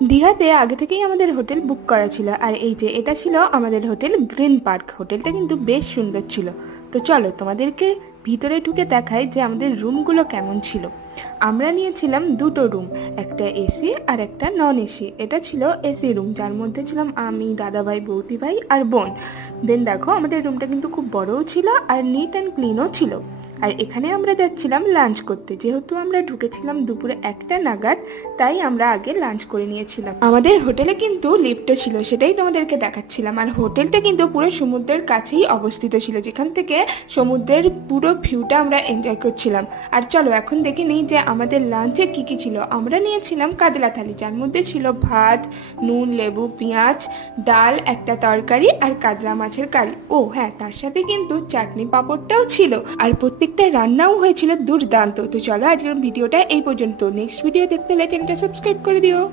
দীঘাতে আগে থেকেই আমাদের হোটেল বুক করা ছিল, আর এই যে এটা ছিল আমাদের হোটেল গ্রিন পার্ক। হোটেলটা কিন্তু বেশ সুন্দর ছিল। তো চলো তোমাদেরকে ভিতরে ঢুকে দেখাই যে আমাদের রুমগুলো কেমন ছিল। আমরা নিয়েছিলাম দুটো রুম, একটা এসি আর একটা নন এসি। এটা ছিল এসি রুম, যার মধ্যে ছিলাম আমি, দাদাভাই, বৌদি ভাই আর বোন। দেন দেখো আমাদের রুমটা কিন্তু খুব বড়ও ছিল আর নিট অ্যান্ড ক্লিনও ছিল। আর এখানে আমরা যাচ্ছিলাম লাঞ্চ করতে, যেহেতু আমরা ঢুকেছিলাম দুপুরে 1টা নাগাদ, তাই আমরা আগে লাঞ্চ করে নিয়েছিলাম। আমাদের হোটেলে কিন্তু লিফটও ছিল, সেটাই তোমাদেরকে দেখাচ্ছিলাম। আর হোটেলটা কিন্তু পুরো সমুদ্রের কাছেই অবস্থিত ছিল, যেখান থেকে সমুদ্রের পুরো ভিউটা আমরা এনজয় করছিলাম। আর চলো এখন দেখে নিই যে আমাদের লাঞ্চে কি কি ছিল। আমরা নিয়েছিলাম কাতলা থালি, যার মধ্যে ছিল ভাত, নুন, লেবু, পেঁয়াজ, ডাল, একটা তরকারি আর কাতলা মাছের কারি। ও হ্যাঁ, তার সাথে কিন্তু চাটনি পাঁপড়টাও ছিল। আর প্রত্যেকটা রান্নাও হয়েছিল দুর্দান্ত। তো চলো আজকের ভিডিওটা এই পর্যন্ত। নেক্সট ভিডিও দেখতে হলে চ্যানেলটা সাবস্ক্রাইব করে দিও।